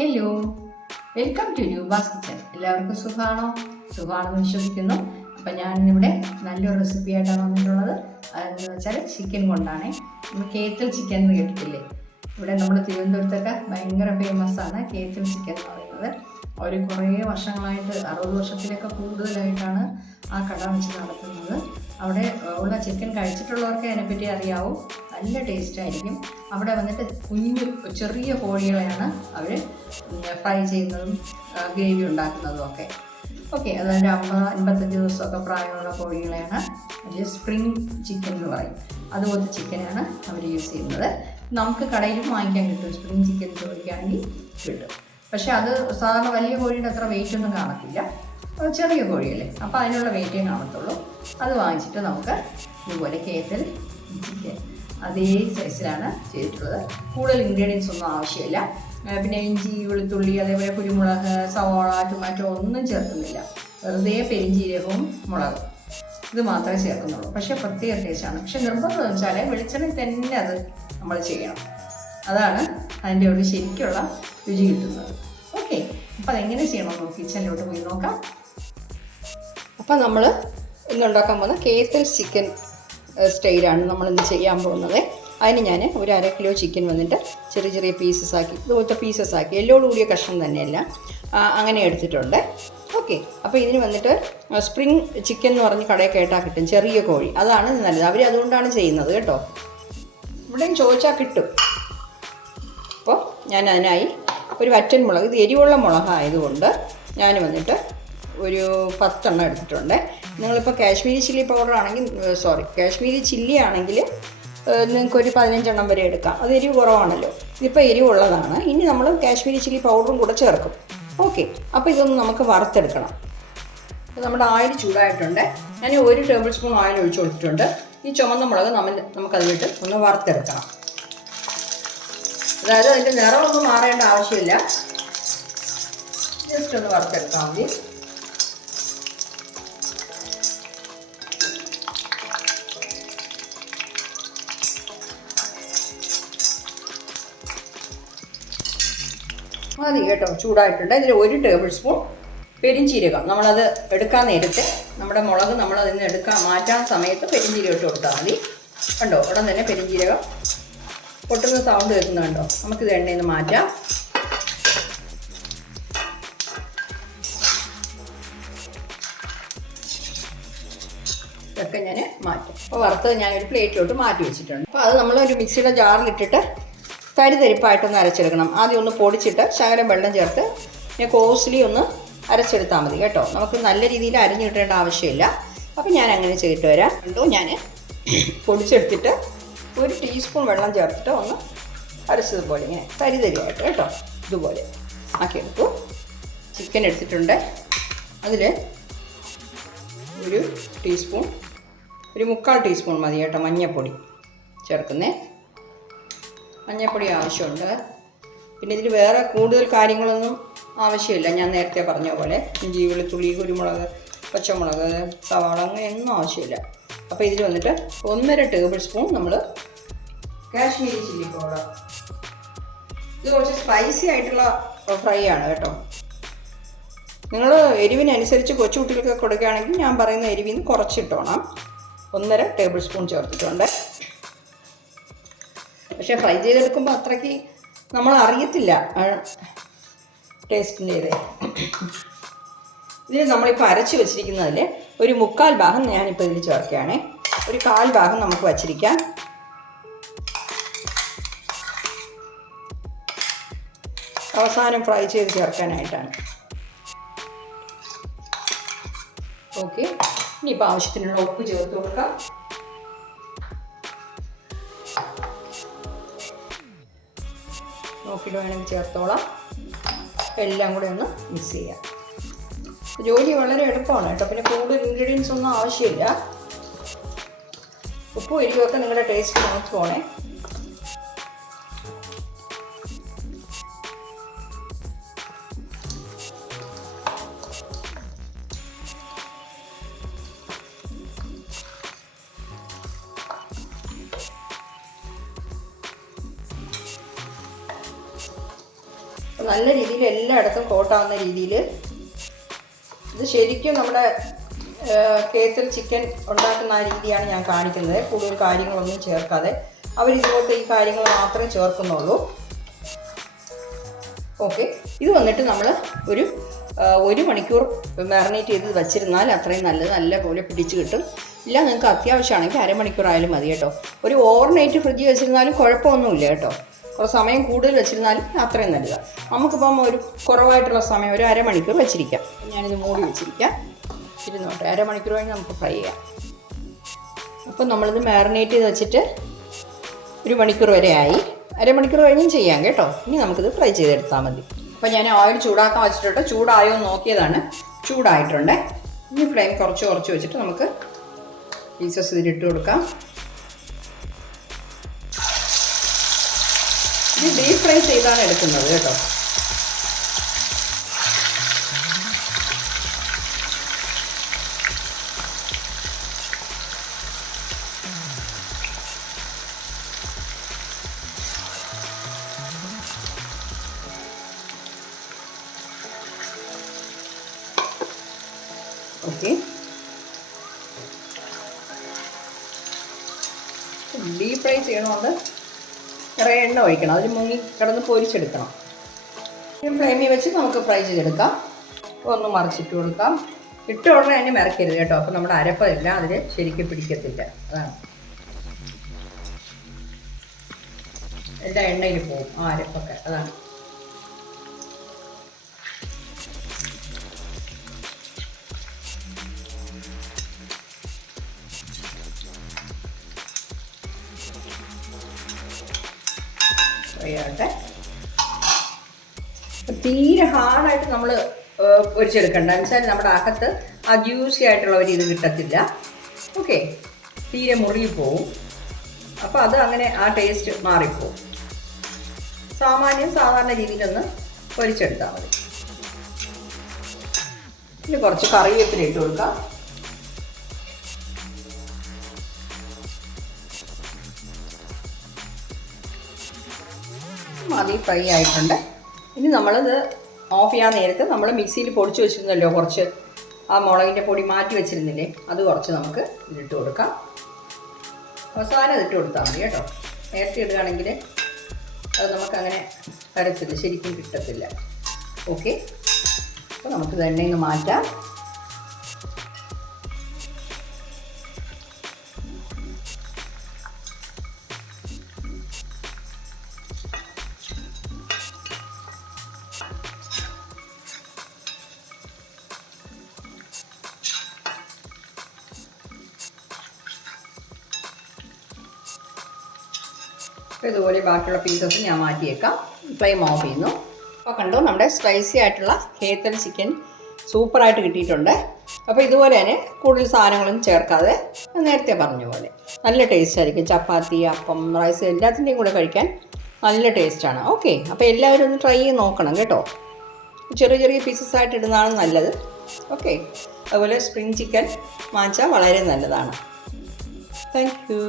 Hello welcome to Nubas kitchen എല്ലാവർക്കും സുഖമാണോ സുഖമാണെന്ന് വിശ്വസിക്കുന്നു. അപ്പം ഞാനിവിടെ നല്ലൊരു റെസിപ്പി ആയിട്ടാണ് വന്നിട്ടുള്ളത്. അതെന്ന് വെച്ചാൽ ചിക്കൻ കൊണ്ടാണ്. നമ്മൾ കേത്തൽ ചിക്കൻ എന്ന് കേട്ടിട്ടില്ലേ? ഇവിടെ നമ്മൾ തിരുവനന്തപുരത്തൊക്കെ ഭയങ്കര ഫേമസ് ആണ് കേത്തൽ ചിക്കൻ എന്ന് പറയുന്നത്. അവർ കുറേ വർഷങ്ങളായിട്ട് അറുപത് വർഷത്തിലൊക്കെ കൂടുതലായിട്ടാണ് ആ കട വെച്ച് നടത്തുന്നത്. അവിടെ ഉള്ള ചിക്കൻ കഴിച്ചിട്ടുള്ളവർക്ക് അതിനെപ്പറ്റി അറിയാവും. നല്ല ടേസ്റ്റ് ആയിരിക്കും. അവിടെ വന്നിട്ട് കുഞ്ഞു ചെറിയ കോഴികളെയാണ് അവർ ഫ്രൈ ചെയ്യുന്നതും ഗ്രേവി ഉണ്ടാക്കുന്നതും ഒക്കെ. ഓക്കെ അതായത് അമ്പത് അൻപത്തഞ്ച് ദിവസമൊക്കെ പ്രായമുള്ള കോഴികളെയാണ്. അതിൽ സ്പ്രിങ് ചിക്കൻ എന്ന് പറയും. അതുപോലത്തെ ചിക്കനാണ് അവർ യൂസ് ചെയ്യുന്നത്. നമുക്ക് കടയിലും വാങ്ങിക്കാൻ കിട്ടും. സ്പ്രിങ് ചിക്കൻ ചോദിക്കുകയാണെങ്കിൽ കിട്ടും. പക്ഷേ അത് സാധാരണ വലിയ കോഴിയുടെ അത്ര വെയിറ്റ് ഒന്നും കാണത്തില്ല. ചെറിയ കോഴിയല്ലേ. അപ്പോൾ അതിനുള്ള വെയിറ്റേ കാണത്തുള്ളൂ. അത് വാങ്ങിച്ചിട്ട് നമുക്ക് ഇതുപോലെ കേത്തൽ ചിക്കൻ അതേ സൈസിലാണ് ചെയ്തിട്ടുള്ളത്. കൂടുതൽ ഇൻഗ്രീഡിയൻസ് ഒന്നും ആവശ്യമില്ല. പിന്നെ ഇഞ്ചി വെളുത്തുള്ളി അതേപോലെ കുരുമുളക് സവാള ടൊമാറ്റോ ഒന്നും ചേർക്കുന്നില്ല. വെറുതെ പെരിഞ്ചീരകവും മുളകും. ഇത് മാത്രമേ ചേർക്കുന്നുള്ളൂ. പക്ഷേ പ്രത്യേക ടേസ്റ്റാണ് പക്ഷെ നിർബന്ധം വെച്ചാൽ വെളിച്ചെണ്ണ തന്നെ അത് നമ്മൾ ചെയ്യണം. അതാണ് അതിന്റെ ഒരു ശരിക്കുള്ള രുചി കിട്ടുന്നത്. ഓക്കെ. അപ്പോൾ അതെങ്ങനെ ചെയ്യണം നമുക്ക് കിച്ചണിലോട്ട് പോയി നോക്കാം. അപ്പം നമ്മൾ ഇന്നുണ്ടാക്കാൻ പോകുന്ന കേസൽ ചിക്കൻ സ്റ്റൈലാണ് നമ്മൾ ഇന്ന് ചെയ്യാൻ പോകുന്നത്. അതിന് ഞാൻ ഒരു അര കിലോ ചിക്കൻ വന്നിട്ട് ചെറിയ ചെറിയ പീസസ് ആക്കി ഇതുപോലത്തെ പീസസ് ആക്കി. എല്ലോട് കൂടിയ കഷ്ണം തന്നെയല്ല. അങ്ങനെ എടുത്തിട്ടുണ്ട്. ഓക്കെ അപ്പോൾ ഇതിന് വന്നിട്ട് സ്പ്രിങ് ചിക്കൻ എന്ന് പറഞ്ഞ് കടയിൽ കേട്ടാൽ കിട്ടും. ചെറിയ കോഴി. അതാണ് നല്ലത്. അവർ അതുകൊണ്ടാണ് ചെയ്യുന്നത് കേട്ടോ. ഇവിടെയും ചോദിച്ചാൽ കിട്ടും. അപ്പോൾ ഞാൻ അതിനായി ഒരു വറ്റൻ മുളക് ഇത് എരിവുള്ള മുളകായതുകൊണ്ട് ഞാൻ വന്നിട്ട് ഒരു പത്തെണ്ണം എടുത്തിട്ടുണ്ട്. നിങ്ങളിപ്പോൾ കാശ്മീരി ചില്ലി പൗഡർ ആണെങ്കിൽ സോറി കാശ്മീരി ചില്ലി ആണെങ്കിൽ നിങ്ങൾക്കൊരു പതിനഞ്ചെണ്ണം വരെ എടുക്കാം. അത് എരിവ് കുറവാണല്ലോ. ഇതിപ്പോൾ എരിവുള്ളതാണ് ഇനി നമ്മൾ കാശ്മീരി ചില്ലി പൗഡറും കൂടെ ചേർക്കും. ഓക്കെ അപ്പോൾ ഇതൊന്ന് നമുക്ക് വറുത്തെടുക്കണം. നമ്മുടെ ആയിൽ ചൂടായിട്ടുണ്ട്. ഞാൻ ഒരു ടേബിൾ സ്പൂൺ ആയിൽ ഒഴിച്ചു കൊടുത്തിട്ടുണ്ട്. ഈ ചുമന്ന മുളക് നമ്മൾ നമുക്കതിലിട്ട് ഒന്ന് വറുത്തെടുക്കണം. അതായത് അതിന്റെ നിറമൊന്നും മാറേണ്ട ആവശ്യമില്ല. ജസ്റ്റ് ഒന്ന് വറുത്തെടുത്താൽ മതി. മതി കേട്ടോ ചൂടായിട്ടുണ്ട്. ഇതിൽ ഒരു ടേബിൾ സ്പൂൺ പെരിഞ്ചീരകം. നമ്മളത് എടുക്കാൻ നേരത്തെ നമ്മുടെ മുളക് നമ്മൾ നിന്ന് എടുക്കാൻ മാറ്റാൻ സമയത്ത് പെരിഞ്ചീരകം ഇട്ട് കൊടുത്താൽ മതി. കണ്ടോ ഉടൻ തന്നെ പെരിഞ്ചീരകം പൊട്ടുന്ന സൗണ്ട് കേൾക്കുന്നുണ്ടോ നമുക്കിത് എണ്ണയിൽ നിന്ന് മാറ്റാം. ഇതൊക്കെ ഞാൻ മാറ്റും. അപ്പോൾ വറുത്തത് ഞാനൊരു പ്ലേറ്റിലോട്ട് മാറ്റി വെച്ചിട്ടുണ്ട്. അപ്പോൾ അത് നമ്മളൊരു മിക്സിയുടെ ജാറിലിട്ടിട്ട് തരിതരിപ്പായിട്ടൊന്ന് അരച്ചെടുക്കണം. ആദ്യം ഒന്ന് പൊടിച്ചിട്ട് ശകലം വെള്ളം ചേർത്ത് പിന്നെ കോസ്ലി ഒന്ന് അരച്ചെടുത്താൽ മതി കേട്ടോ. നമുക്ക് നല്ല രീതിയിൽ അരിഞ്ഞു കിട്ടേണ്ട ആവശ്യമില്ല. അപ്പോൾ ഞാൻ അങ്ങനെ ചെയ്തിട്ട് വരാം. കണ്ടു? ഞാൻ പൊടിച്ചെടുത്തിട്ട് ഒരു ടീസ്പൂൺ വെള്ളം ചേർത്തിട്ട് ഒന്ന് അരച്ചതുപോലെ ഇങ്ങനെ തരിതരിയായിട്ട് കേട്ടോ. ഇതുപോലെ ആക്കി ആക്കിയെടുത്തു. ചിക്കൻ എടുത്തിട്ടുണ്ട്. അതിൽ ഒരു ടീസ്പൂൺ ഒരു മുക്കാൽ ടീസ്പൂൺ മതി കേട്ടോ മഞ്ഞൾപ്പൊടി ചേർക്കുന്നേ. മഞ്ഞൾപ്പൊടി ആവശ്യമുണ്ട്. പിന്നെ ഇതിൽ വേറെ കൂടുതൽ കാര്യങ്ങളൊന്നും ആവശ്യമില്ല. ഞാൻ നേരത്തെ പറഞ്ഞ പോലെ ഇഞ്ചി വെളുത്തുള്ളി കുരുമുളക് പച്ചമുളക് സവാള അങ്ങനെയൊന്നും ആവശ്യമില്ല. അപ്പോൾ ഇതിൽ വന്നിട്ട് ഒന്നര ടേബിൾ സ്പൂൺ നമ്മൾ കാശ്മീരി ചില്ലി പൗഡർ. ഇത് കുറച്ച് സ്പൈസി ആയിട്ടുള്ള ഫ്രൈ ആണ് കേട്ടോ. നിങ്ങൾ എരിവിനനുസരിച്ച് കൊച്ചുകുട്ടികൾക്ക് കൊടുക്കുകയാണെങ്കിൽ ഞാൻ പറയുന്ന എരിവിൽ നിന്ന് കുറച്ചിട്ടോണം. ഒന്നര ടേബിൾ സ്പൂൺ ചേർത്തിട്ടുണ്ട്. പക്ഷേ ഫ്രൈ ചെയ്തെടുക്കുമ്പോൾ അത്രയ്ക്ക് നമ്മൾ അറിയത്തില്ല. ടേസ്റ്റിന്റെ ഇത് ഇതിൽ നമ്മളിപ്പോൾ അരച്ച് വെച്ചിരിക്കുന്നതിൽ ഒരു മുക്കാൽ ഭാഗം ഞാനിപ്പോൾ ഇതിൽ ചേർക്കുകയാണേ. ഒരു കാൽ ഭാഗം നമുക്ക് വച്ചിരിക്കാം. അവസാനം ഫ്രൈ ചെയ്ത് ചേർക്കാനായിട്ടാണ്. ഓക്കെ ഇനിയിപ്പോൾ ആവശ്യത്തിനുള്ള ഉപ്പ് ചേർത്ത് കൊടുക്കാം. നോക്കിയിട്ട് വേണമെങ്കിൽ ചേർത്തോളാം. എല്ലാം കൂടെ ഒന്ന് മിക്സ് ചെയ്യാം. ജോലി വളരെ എളുപ്പമാണ് കേട്ടോ. പിന്നെ കൂടുതൽ ഇൻഗ്രീഡിയൻസ് ഒന്നും ആവശ്യമില്ല. ഉപ്പും എരിവൊക്കെ നിങ്ങളുടെ ടേസ്റ്റ് നോക്കിക്കോണേ നല്ല രീതിയിൽ എല്ലായിടത്തും കോട്ടാവുന്ന രീതിയിൽ ഇത് ശരിക്കും നമ്മുടെ കേത്തിൽ ചിക്കൻ ഉണ്ടാക്കുന്ന ആ രീതിയാണ് ഞാൻ കാണിക്കുന്നത്. കൂടുതൽ കാര്യങ്ങളൊന്നും ചേർക്കാതെ അവരിതുപോലത്തെ ഈ കാര്യങ്ങൾ മാത്രമേ ചേർക്കുന്നുള്ളൂ. ഓക്കെ. ഇത് വന്നിട്ട് നമ്മൾ ഒരു ഒരു മണിക്കൂർ മാറിനേറ്റ് ചെയ്ത് വച്ചിരുന്നാൽ അത്രയും നല്ലത്. നല്ല പോലെ പിടിച്ച് കിട്ടും. ഇല്ല നിങ്ങൾക്ക് അത്യാവശ്യമാണെങ്കിൽ അരമണിക്കൂർ ആയാലും മതി കേട്ടോ. ഒരു ഓവർ നൈറ്റ് ഫ്രിഡ്ജ് വെച്ചിരുന്നാലും കുഴപ്പമൊന്നുമില്ല കേട്ടോ. സമയം കൂടുതൽ വെച്ചിരുന്നാലും അത്രയും നല്ലത്. നമുക്കിപ്പം ഒരു കുറവായിട്ടുള്ള സമയം ഒരു അരമണിക്കൂർ വെച്ചിരിക്കാം. ഞാനിത് മൂടി വെച്ചിരിക്കാം. ഇരുന്നോട്ടെ അരമണിക്കൂർ കഴിഞ്ഞ് നമുക്ക് ഫ്രൈ ചെയ്യാം. അപ്പം നമ്മളിത് മാറിനേറ്റ് ചെയ്ത് വെച്ചിട്ട് ഒരു മണിക്കൂർ വരെ ആയി. അരമണിക്കൂർ കഴിഞ്ഞും ചെയ്യാം കേട്ടോ. ഇനി നമുക്കിത് ഫ്രൈ ചെയ്തെടുത്താൽ മതി. അപ്പോൾ ഞാൻ ഓയിൽ ചൂടാക്കാൻ വെച്ചിട്ടോ ചൂടായോ എന്ന് നോക്കിയതാണ്. ചൂടായിട്ടുണ്ട്. ഇനി ഫ്ലെയിം കുറച്ച് കുറച്ച് വെച്ചിട്ട് നമുക്ക് പീസസ് ഇതിലിട്ട് കൊടുക്കാം. ഇത് ഡീപ് ഫ്രൈ ചെയ്താണ് എടുക്കുന്നത് കേട്ടോ. ഡീപ് ഫ്രൈ ചെയ്യണോണ്ട് നിറയെ എണ്ണ ഒഴിക്കണം. അതിൽ മുങ്ങി കിടന്ന് പൊരിച്ചെടുക്കണം. ഫ്ലെയിമിൽ വെച്ച് നമുക്ക് ഫ്രൈ ചെയ്തെടുക്കാം. ഒന്ന് മറിച്ചിട്ട് കൊടുക്കാം. ഇട്ട ഉടനെ തന്നെ മറക്കരുത് കേട്ടോ. അപ്പോൾ നമ്മുടെ അരപ്പമില്ല അതിൽ ശരിക്കും പിടിക്കത്തില്ല. അതാണ്. എല്ലാ എണ്ണയിൽ പോകും. ആ അരപ്പൊക്കെ. അതാണ്. ആവട്ടെ തീരെ ഹാർഡായിട്ട് നമ്മൾ പൊരിച്ചെടുക്കണ്ട. വെച്ചാൽ നമ്മുടെ അകത്ത് ആ ജ്യൂസി ആയിട്ടുള്ള ഒരു ഇത് കിട്ടത്തില്ല. ഓക്കെ. തീരെ മുറുകി പോവും. അപ്പോൾ അത് അങ്ങനെ ആ ടേസ്റ്റ് മാറിപ്പോവും. സാമാന്യം സാധാരണ രീതിയിലൊന്ന് പൊരിച്ചെടുത്താൽ മതി. പിന്നെ കുറച്ച് കറിവേപ്പില ഇട്ട് കൊടുക്കാം. മതി ഫ്രൈ ആയിട്ടുണ്ട്. ഇനി നമ്മളിത് ഓഫ് ചെയ്യാൻ നേരത്ത് നമ്മൾ മിക്സിയിൽ പൊടിച്ച് വെച്ചിരുന്നല്ലോ കുറച്ച്. ആ മുളകിന്റെ പൊടി മാറ്റി വെച്ചിരുന്നില്ലേ അത് കുറച്ച് നമുക്ക് ഇതിട്ട് കൊടുക്കാം. അവസാനം ഇതിട്ട് കൊടുത്താൽ മതി കേട്ടോ. നേരത്തെ ഇടുകയാണെങ്കിൽ അത് നമുക്കങ്ങനെ തരത്തില്ല ശരിക്കും കിട്ടത്തില്ല. ഓക്കെ അപ്പോൾ നമുക്ക് എണ്ണയിൽ നിന്ന് മാറ്റാം. അപ്പോൾ ഇതുപോലെ ബാക്കിയുള്ള പീസസ് ഞാൻ മാറ്റിയേക്കാം. ഫ്ലെയിം ഓഫ് ചെയ്യുന്നു. അപ്പോൾ കണ്ടോ നമ്മുടെ സ്പൈസി ആയിട്ടുള്ള കേത്തൽ ചിക്കൻ സൂപ്പറായിട്ട് കിട്ടിയിട്ടുണ്ട്. അപ്പോൾ ഇതുപോലെ തന്നെ കൂടുതൽ സാധനങ്ങളും ചേർക്കാതെ നേരത്തെ പറഞ്ഞ പോലെ. നല്ല ടേസ്റ്റ് ആയിരിക്കും. ചപ്പാത്തി അപ്പം റൈസ് എല്ലാത്തിന്റെയും കൂടെ കഴിക്കാൻ നല്ല ടേസ്റ്റാണ് ഓക്കെ അപ്പോൾ എല്ലാവരും ഒന്ന് ട്രൈ ചെയ്ത് നോക്കണം കേട്ടോ. ചെറിയ ചെറിയ പീസസ് ആയിട്ട് ഇടുന്നതാണ് നല്ലത്. ഓക്കെ അതുപോലെ സ്പ്രിങ് ചിക്കൻ വാങ്ങിച്ചാൽ വളരെ നല്ലതാണ്. Thank you